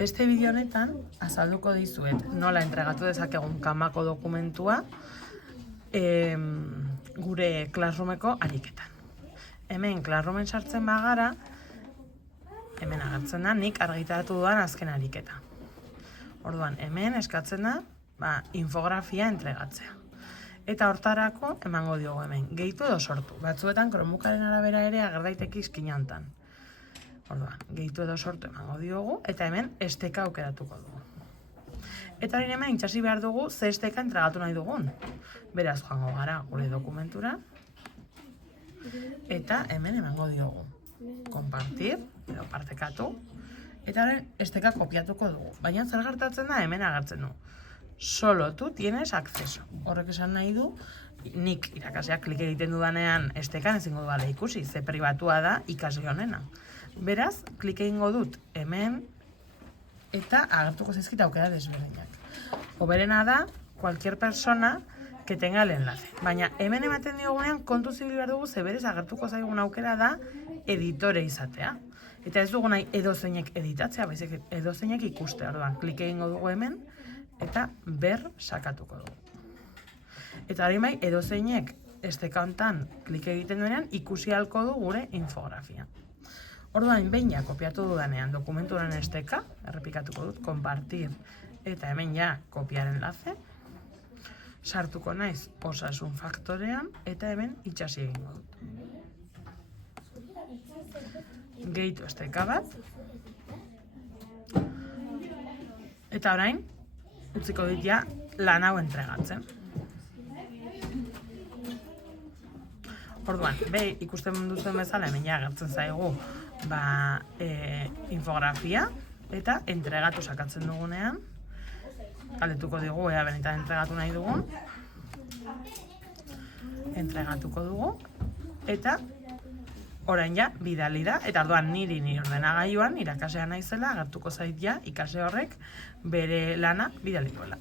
Beste bideo honetan azalduko dizuet nola entregatu dezakegun Canvako dokumentua gure Classroomeko ariketan. Hemen Classroomen sartzen bagara, hemen agertzen da nik argitaratu dudan azken ariketa. Orduan, hemen eskatzen da infografia entregatzea. Eta hortarako emango diogu hemen, gehitu edo sortu. Batzuetan Chromebookaren arabera ere ager daiteke izkina hontan. Orduan, gehitu edo sortu emango diogu, eta hemen esteka aukeratuko dugu. Eta hori hemen itxasi behar dugu ze esteka entregatu nahi dugun. Beraz, joango gara gure dokumentura, eta hemen emango diogu. Kompartir, edo partekatu, eta horren esteka kopiatuko dugu. Baina zer gertatzen da hemen agertzen du. Solo tú tienes acceso. Horrek esan nahi du, nik irakasleak klik egiten dudanean estekan ezingo dudala ikusi, ze pribatua da ikasle honena. Beraz, klik egingo dut hemen, eta agertuko zaizkit aukera desberdinak. Hoberena da, cualquier persona que tenga el enlace. Baina hemen ematen diogunean kontu zibil behar dugu, ze berez agertuko zaigun aukera da editore izatea. Eta ez dugu nahi edozeinek editatzea, baizik edozeinek ikustea. Orduan, klik egingo dugu hemen, eta ber sakatuko dugu. Eta hori bai, edozeinek esteka hontan klik egiten duenean ikusi ahalko du gure infografia. Orduan, behin ja kopiatu dudanean dokumentuaren esteka, errepikatuko dut, kompartir, eta hemen ja kopiar enlace, sartuko naiz osasun faktorean, eta hemen itxasi egingo dut. Gehitu esteka bat, eta orain, utziko dit ja lan hau entregatzen. Orduan, ikusten duzuen bezala hemen ja agertzen zaigu infografia eta entregatu sakatzen dugunean, galdetuko digu ea benetan entregatu nahi dugun, entregatuko dugu, eta orain ja bidali da, eta orduan niri ordenagailuan irakaslea naizela agertuko zait ja ikasle horrek bere lana bidalikoela.